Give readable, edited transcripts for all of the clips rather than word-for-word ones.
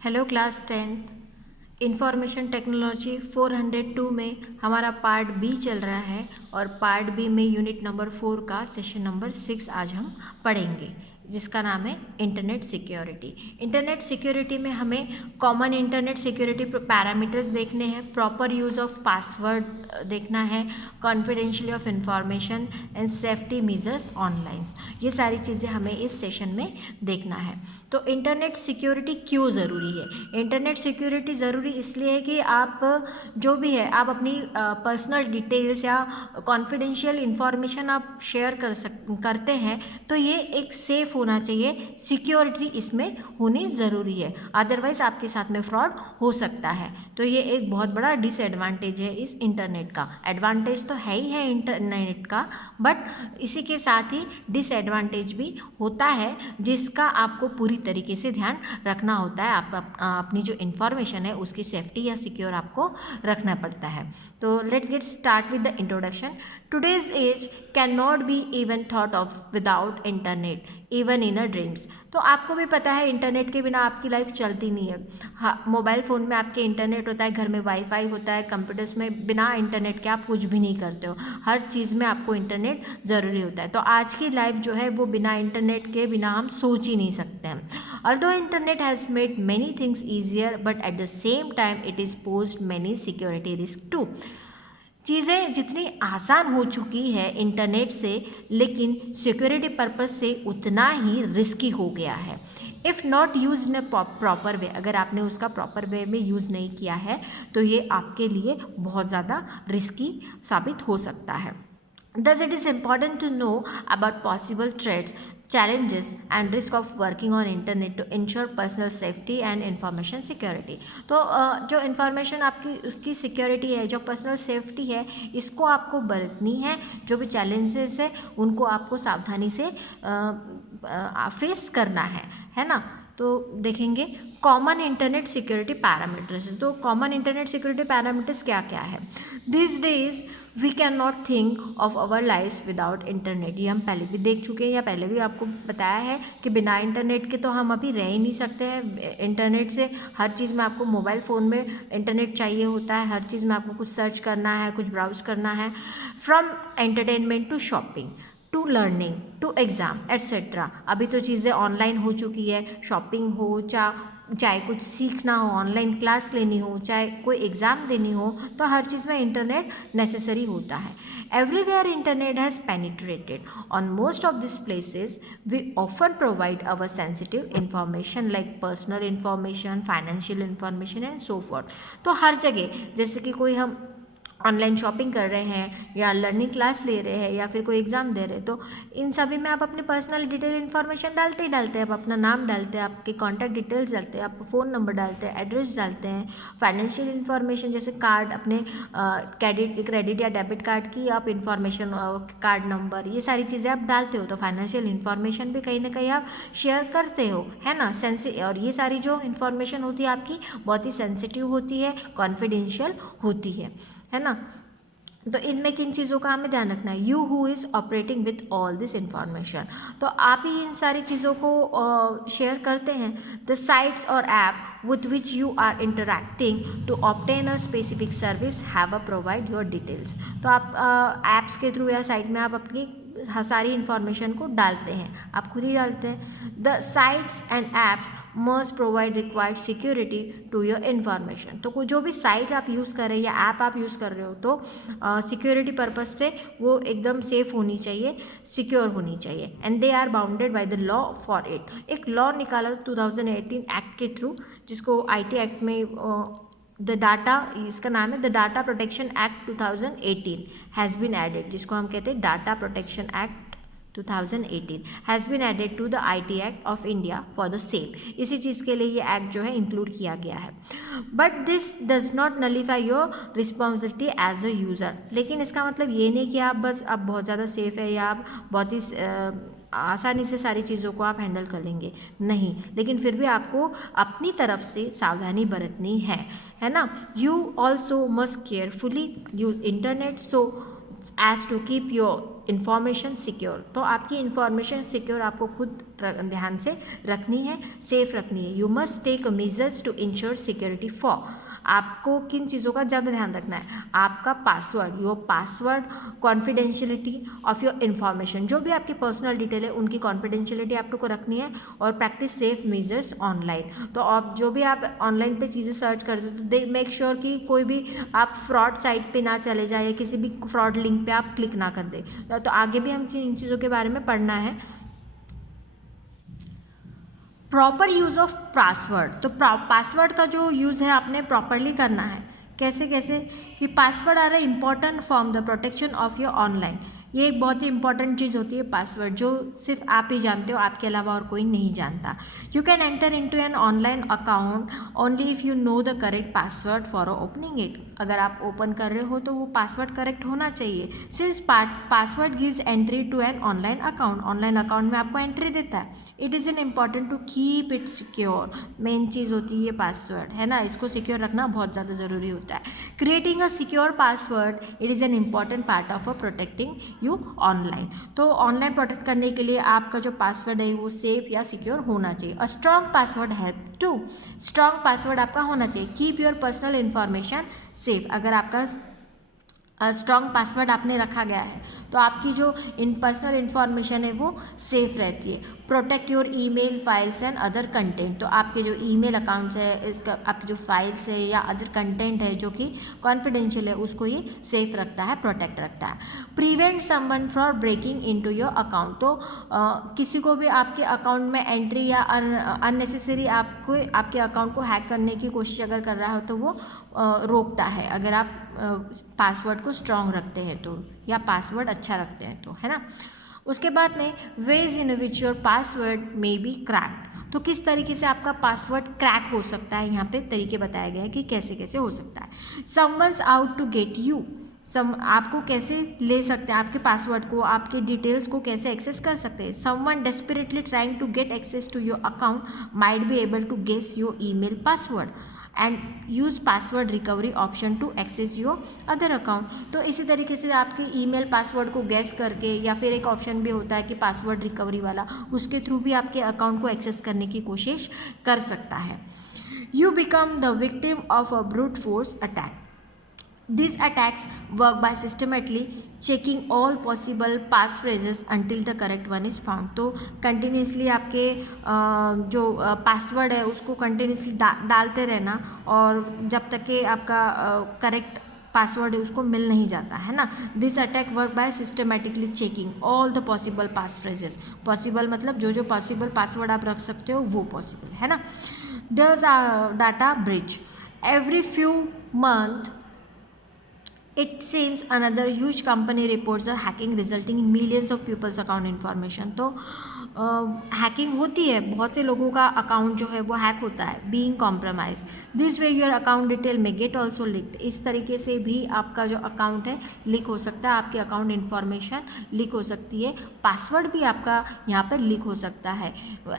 Hello class 10th information technology 402 में हमारा part B चल रहा है और पार्ट बी में यूनिट नंबर 4 का सेशन नंबर 6 आज हम पढ़ेंगे जिसका नाम है इंटरनेट सिक्योरिटी। इंटरनेट सिक्योरिटी में हमें कॉमन इंटरनेट सिक्योरिटी पैरामीटर्स देखने हैं, प्रॉपर यूज़ ऑफ पासवर्ड देखना है, confidentiality of information and safety measures online. ये सारी चीज़ें हमें इस सेशन में देखना है। तो इंटरनेट सिक्योरिटी क्यों ज़रूरी है? इंटरनेट सिक्योरिटी ज़रूरी इसलिए है कि आप जो भी है आप अपनी पर्सनल डिटेल्स या कॉन्फिडेंशियल इंफॉर्मेशन आप शेयर करते हैं तो ये एक सेफ़ होना चाहिए, सिक्योरिटी इसमें होनी ज़रूरी है, अदरवाइज़ आपके साथ में फ्रॉड हो सकता है। तो ये एक बहुत बड़ा डिसएडवांटेज है इस इंटरनेट का। एडवांटेज तो है ही है इंटरनेट का, बट इसी के साथ ही डिसएडवांटेज भी होता है जिसका आपको पूरी तरीके से ध्यान रखना होता है। आप अपनी जो इन्फॉर्मेशन है उसकी सेफ्टी या सिक्योर आपको रखना पड़ता है। तो let's get start with the introduction. Today's age cannot be even thought of without internet, even in a dreams। तो आपको भी पता है इंटरनेट के बिना आपकी लाइफ चलती नहीं है। हाँ, मोबाइल फ़ोन में आपके इंटरनेट होता है, घर में वाईफाई होता है, कंप्यूटर्स में बिना इंटरनेट के आप कुछ भी नहीं करते हो। हर चीज़ में आपको इंटरनेट ज़रूरी होता है। तो आज की लाइफ जो है वो बिना इंटरनेट के बिना हम सोच ही नहीं सकते हैं। Although internet has made many things easier, but at the same time it is posed many security risks too। चीज़ें जितनी आसान हो चुकी है इंटरनेट से, लेकिन सिक्योरिटी पर्पस से उतना ही रिस्की हो गया है। If not use in proper way, अगर आपने उसका प्रॉपर वे में यूज़ नहीं किया है तो ये आपके लिए बहुत ज़्यादा रिस्की साबित हो सकता है। Thus it is important to know about possible threats, challenges and risk of working on internet to ensure personal safety and information security। तो जो इंफॉर्मेशन आपकी उसकी सिक्योरिटी है, जो पर्सनल सेफ्टी है, इसको आपको बरतनी है। जो भी चैलेंजेस है उनको आपको सावधानी से फेस करना है ना। तो देखेंगे कॉमन इंटरनेट सिक्योरिटी पैरामीटर्स। तो कॉमन इंटरनेट सिक्योरिटी पैरामीटर्स क्या क्या है? This days we can not think of our life without internet. ये हम पहले भी देख चुके हैं या पहले भी आपको बताया है कि बिना इंटरनेट के तो हम अभी रह ही नहीं सकते हैं। इंटरनेट से हर चीज़ में आपको मोबाइल फ़ोन में इंटरनेट चाहिए होता है, हर चीज़ में आपको कुछ सर्च करना है, कुछ ब्राउज करना है, from entertainment to shopping to learning to exam etcetera. अभी तो चीज़ें ऑनलाइन हो चुकी है, शॉपिंग हो चाहे कुछ सीखना हो, ऑनलाइन क्लास लेनी हो, चाहे कोई एग्ज़ाम देनी हो, तो हर चीज़ में इंटरनेट नेसेसरी होता है। Everywhere internet has penetrated on most of this places. We often provide our sensitive information like personal information, financial information and so forth. तो हर जगह जैसे कि कोई हम ऑनलाइन शॉपिंग कर रहे हैं या लर्निंग क्लास ले रहे हैं या फिर कोई एग्ज़ाम दे रहे हैं, तो इन सभी में आप अपनी पर्सनल डिटेल इन्फॉर्मेशन डालते ही डालते हैं। आप अपना नाम डालते हैं, आपके कॉन्टैक्ट डिटेल्स डालते हैं, आप फ़ोन नंबर डालते हैं, एड्रेस डालते हैं, फाइनेंशियल इन्फॉर्मेशन जैसे कार्ड, अपने क्रेडिट या डेबिट कार्ड की आप इन्फॉर्मेशन, कार्ड नंबर, ये सारी चीज़ें आप डालते हो। तो फाइनेंशियल इन्फॉर्मेशन भी कहीं ना कहीं आप शेयर करते हो, है ना। और ये सारी जो इन्फॉर्मेशन होती है आपकी बहुत ही सेंसिटिव होती है, कॉन्फिडेंशियल होती है ना। तो इनमें किन चीज़ों का हमें ध्यान रखना है? You who is operating with all this information. तो आप ही इन सारी चीज़ों को शेयर करते हैं। द साइट्स और app with which you are interacting to obtain a specific service have a provide your details. तो आप ऐप्स के थ्रू या साइट में आप अपनी सारी इन्फॉर्मेशन को डालते हैं, आप खुद ही डालते हैं। The sites and apps must provide required security to your information. तो जो भी साइट आप यूज़ कर रहे हैं या ऐप आप यूज़ कर रहे हो तो सिक्योरिटी पर्पस पे वो एकदम सेफ होनी चाहिए, सिक्योर होनी चाहिए। And they are bounded by the law for it. एक लॉ निकाला 2018 एक्ट के थ्रू, जिसको IT एक्ट में द डाटा, इसका नाम है the data protection act 2018 has been added, जिसको हम कहते हैं data protection act 2018 has been added to the IT act of India for the same. इसी चीज़ के लिए ये एक्ट जो है इंक्लूड किया गया है। But this does not nullify your responsibility as a user. लेकिन इसका मतलब ये नहीं कि आप बस अब बहुत ज़्यादा सेफ है या आप बहुत ही आसानी से सारी चीज़ों को आप हैंडल कर लेंगे, नहीं। लेकिन फिर भी आपको अपनी तरफ से सावधानी बरतनी है ना। You also must carefully use internet so as to keep your information secure. तो आपकी इन्फॉर्मेशन सिक्योर आपको खुद ध्यान से रखनी है, सेफ रखनी है। You must take measures to ensure security for, आपको किन चीज़ों का ज़्यादा ध्यान रखना है, आपका password, your password, confidentiality of your information, जो भी आपकी पर्सनल डिटेल है उनकी कॉन्फिडेंशियलिटी आपको रखनी है, और प्रैक्टिस सेफ मेजर्स ऑनलाइन। तो आप जो भी आप ऑनलाइन पे चीज़ें सर्च करते हो तो दे मेक श्योर कि कोई भी आप फ्रॉड साइट पे ना चले जाए या किसी भी फ्रॉड लिंक पे आप क्लिक ना कर दे। तो आगे भी हम इन चीज़ों के बारे में पढ़ना है। प्रॉपर यूज़ ऑफ पासवर्ड, तो पासवर्ड का जो यूज़ है आपने प्रॉपरली करना है। कैसे कैसे कि password are a important for the protection of your online, ये एक बहुत ही इंपॉर्टेंट चीज़ होती है पासवर्ड, जो सिर्फ आप ही जानते हो, आपके अलावा और कोई नहीं जानता। You can enter into an online account only if you know the correct password for opening it, अगर आप ओपन कर रहे हो तो वो पासवर्ड करेक्ट होना चाहिए। Since password gives entry to an online account, online account में आपको एंट्री देता है। It is an important to keep it secure, main चीज़ होती है पासवर्ड, है ना, इसको सिक्योर रखना बहुत ज़्यादा ज़रूरी होता है। Creating a secure password, it is an important part of a protecting you online, तो ऑनलाइन प्रोटेक्ट करने के लिए आपका जो पासवर्ड है वो सेफ या सिक्योर होना चाहिए। A strong password help to, strong password आपका होना चाहिए। Keep your personal information safe, अगर आपका स्ट्रॉन्ग पासवर्ड आपने रखा गया है तो आपकी जो पर्सनल इन्फॉर्मेशन है वो सेफ रहती है। Protect your email files and other content, तो आपके जो ईमेल अकाउंट्स है, इसका आपकी जो फाइल्स है या अदर कंटेंट है जो कि कॉन्फिडेंशियल है उसको ये सेफ रखता है, प्रोटेक्ट रखता है। Prevent someone from breaking into your account, तो किसी को भी आपके अकाउंट में एंट्री या अननेसेसरी आपको आपके अकाउंट को हैक करने की कोशिश अगर कर रहा हो तो वो रोकता है, अगर आप पासवर्ड को स्ट्रॉन्ग रखते हैं तो, या पासवर्ड अच्छा रखते हैं तो, है ना। उसके बाद में ways in which your password may be cracked, तो किस तरीके से आपका पासवर्ड क्रैक हो सकता है, यहाँ पे तरीके बताए गए हैं कि कैसे कैसे हो सकता है। Someone's out to get you, आपको कैसे ले सकते हैं, आपके पासवर्ड को, आपके डिटेल्स को कैसे एक्सेस कर सकते हैं। Someone desperately trying to get access to your account might be able to guess your email password and use password recovery option to access your other account, तो इसी तरीके से आपके ईमेल पासवर्ड को गैस करके, या फिर एक ऑप्शन भी होता है कि पासवर्ड रिकवरी वाला, उसके थ्रू भी आपके अकाउंट को एक्सेस करने की कोशिश कर सकता है। You become the victim of a brute force attack, These attacks work by systematically checking all possible passphrases until the correct one is found, तो कंटिन्यूसली आपके जो पासवर्ड है उसको कंटिन्यूसली डालते रहना, और जब तक कि आपका करेक्ट पासवर्ड है उसको मिल नहीं जाता, है ना। This attack work by systematically checking all the possible pass phrases, possible मतलब जो जो पॉसिबल पासवर्ड आप रख सकते हो वो पॉसिबल, है ना। There are data breach, every few month It seems another huge company reports a hacking resulting in millions of people's account information, तो हैकिंग होती है, बहुत से लोगों का अकाउंट जो है वो हैक होता है। Being compromise, this way your account detail में गेट ऑल्सो लीक्ड, इस तरीके से भी आपका जो अकाउंट है लीक हो सकता है, आपकी अकाउंट इन्फॉर्मेशन लीक हो सकती है, पासवर्ड भी आपका यहाँ पर लीक हो सकता है।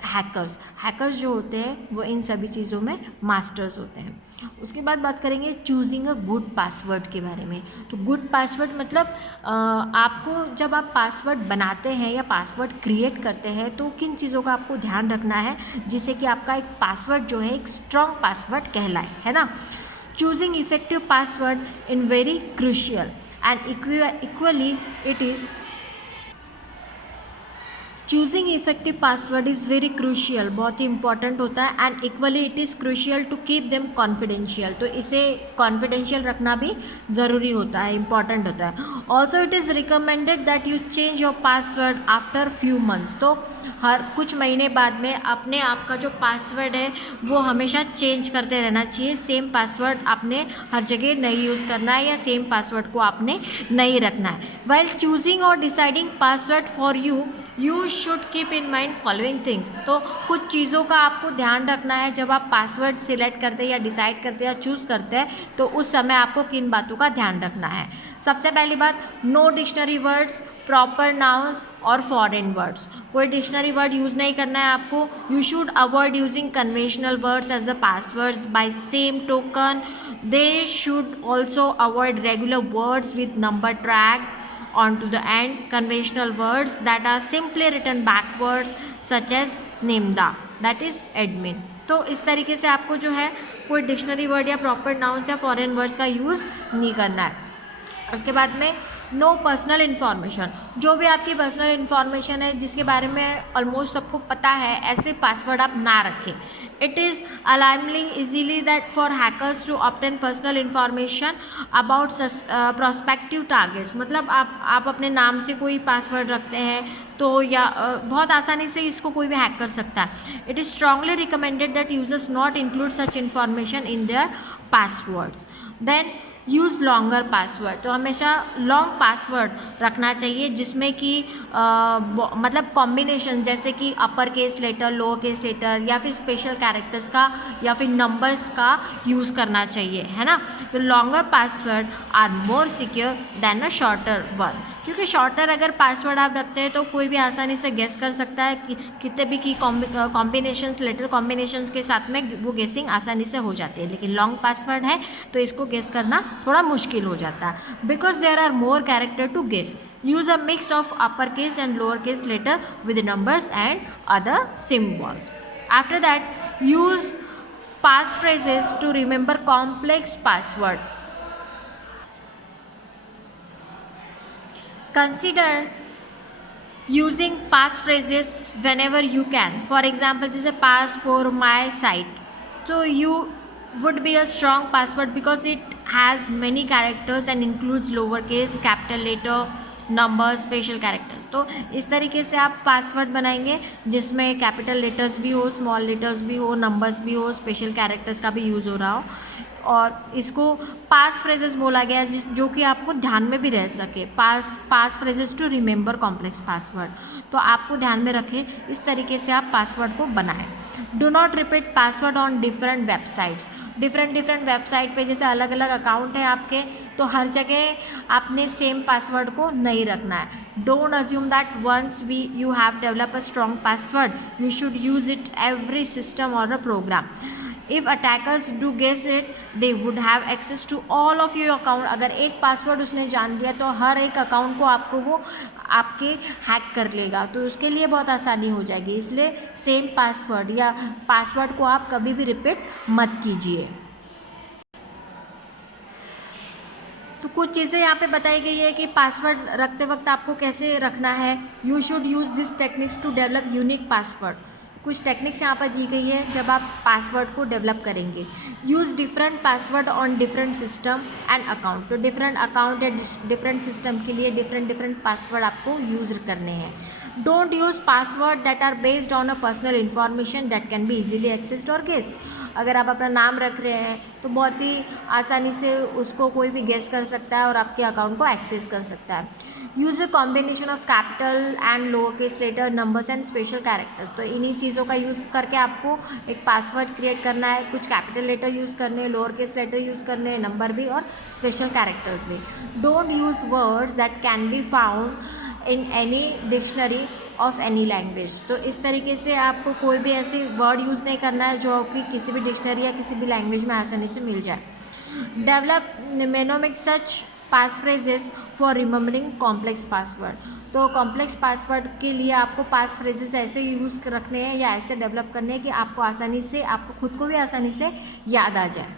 हैकर्स जो होते हैं वो इन सभी चीज़ों में मास्टर्स होते हैं। उसके बाद बात करेंगे चूजिंग अ गुड पासवर्ड के बारे में, तो गुड पासवर्ड मतलब आपको जब आप पासवर्ड बनाते हैं या पासवर्ड क्रिएट करते हैं तो किन चीज़ों का आपको ध्यान रखना है जिससे कि आपका एक पासवर्ड जो है एक स्ट्रॉन्ग पासवर्ड कहलाए, है ना। Choosing effective password in very crucial and equally it is choosing effective password is very crucial, बहुत ही इंपॉर्टेंट होता है, and equally it is crucial to keep them confidential, तो इसे कॉन्फिडेंशियल रखना भी ज़रूरी होता है, इंपॉर्टेंट होता है। Also it is recommended that you change your password after few months, तो हर कुछ महीने बाद में अपने आपका जो पासवर्ड है वो हमेशा चेंज करते रहना चाहिए। सेम पासवर्ड आपने हर जगह नहीं यूज़ करना है या सेम पासवर्ड को आपने नहीं रखना है। वाइल चूजिंग और deciding password for you should keep in mind following things, तो कुछ चीज़ों का आपको ध्यान रखना है जब आप पासवर्ड सिलेक्ट करते हैं या डिसाइड करते हैं या चूज़ करते हैं, तो उस समय आपको किन बातों का ध्यान रखना है। सबसे पहली बात, no dictionary words, proper nouns और फॉरेन वर्ड्स, कोई डिक्शनरी वर्ड यूज़ नहीं करना है आपको। You should avoid using conventional words as a passwords by same token, they should also avoid regular words with number track on to the end conventional words that are simply written backwards such as निम्दा that is admin। तो इस तरीके से आपको जो है कोई dictionary word या proper nouns या फॉरेन वर्ड्स का यूज़ नहीं करना है। उसके बाद में नो पर्सनल इन्फॉर्मेशन, जो भी आपकी पर्सनल इन्फॉर्मेशन है जिसके बारे में ऑलमोस्ट सबको पता है, ऐसे पासवर्ड आप ना रखें। It is alarming easily that for hackers to obtain personal information about prospective targets, मतलब आप अपने नाम से कोई पासवर्ड रखते हैं तो या बहुत आसानी से इसको कोई भी हैक कर सकता है। It is strongly recommended that users not include such information in their passwords. Then use longer password, तो हमेशा लॉन्ग पासवर्ड रखना चाहिए जिसमें कि मतलब कॉम्बिनेशन जैसे कि upper case letter, lower case letter या फिर स्पेशल कैरेक्टर्स का या फिर नंबर्स का यूज़ करना चाहिए, है ना। तो longer password are more secure than a shorter one, क्योंकि शॉर्टर अगर पासवर्ड आप रखते हैं तो कोई भी आसानी से गेस कर सकता है कि कितने भी की कॉम्बिनेशंस, लेटर कॉम्बिनेशंस के साथ में वो गेसिंग आसानी से हो जाती है। लेकिन लॉन्ग पासवर्ड है तो इसको गेस करना थोड़ा मुश्किल हो जाता है, because there are more character to guess. Use a mix of upper case and lower case letter with numbers and other symbols. After that use pass phrases to remember complex password. Consider using passphrases whenever you can. For example, जैसे pass for my site, so you would be a strong password because it has many characters and includes lowercase, capital letter, number, special characters. तो इस तरीके से आप password बनाएंगे जिसमें capital letters भी हो, स्मॉल लेटर्स भी हो, नंबर्स भी हो, स्पेशल कैरेक्टर्स का भी यूज़ हो रहा हो, और इसको पास फ्रेजेस बोला गया जो कि आपको ध्यान में भी रह सके। Pass phrases to remember complex password, तो आपको ध्यान में रखें, इस तरीके से आप पासवर्ड को बनाएं। Do not repeat password on different websites. Different website पे जैसे अलग अलग अकाउंट है आपके, तो हर जगह आपने सेम पासवर्ड को नहीं रखना है। Don't assume that once you have develop a strong password you should use it every system और a program. If attackers do guess it they would have access to all of your account. अगर एक password उसने जान लिया तो हर एक account को आपको वो आपके हैक कर लेगा, तो उसके लिए बहुत आसानी हो जाएगी। इसलिए सेम पासवर्ड या पासवर्ड को आप कभी भी रिपीट मत कीजिए। तो कुछ चीज़ें यहाँ पे बताई गई है कि पासवर्ड रखते वक्त आपको कैसे रखना है। You should use this techniques to develop unique password. कुछ टेक्निक्स यहाँ पर दी गई है जब आप पासवर्ड को डेवलप करेंगे। Use different password on different system and account. तो डिफरेंट अकाउंट या डिफरेंट सिस्टम के लिए डिफरेंट पासवर्ड आपको यूज़ करने हैं। Don't use password that are based on a personal information that can be easily accessed और guessed. अगर आप अपना नाम रख रहे हैं तो बहुत ही आसानी से उसको कोई भी गेस कर सकता है और आपके अकाउंट को एक्सेस कर सकता है। Use a combination of capital and lower case letter, numbers and special characters. तो इन्हीं चीज़ों का यूज़ करके आपको एक पासवर्ड क्रिएट करना है। कुछ कैपिटल लेटर यूज़ करने हैं, लोअर केस लेटर यूज़ करने हैं, नंबर भी और स्पेशल कैरेक्टर्स भी। Don't use words that can be found in any dictionary of any language. तो इस तरीके से आपको कोई भी ऐसे वर्ड यूज़ नहीं करना है जो कि किसी भी डिक्शनरी या किसी भी लैंग्वेज में आसानी से मिल जाए। Develop मेनोमिक such pass phrases for remembering complex password. तो कॉम्प्लेक्स पासवर्ड के लिए आपको पास फ्रेजेस ऐसे यूज़ रखने हैं या ऐसे डेवलप करने हैं कि आपको आसानी से, आपको खुद को भी आसानी से याद आ जाए।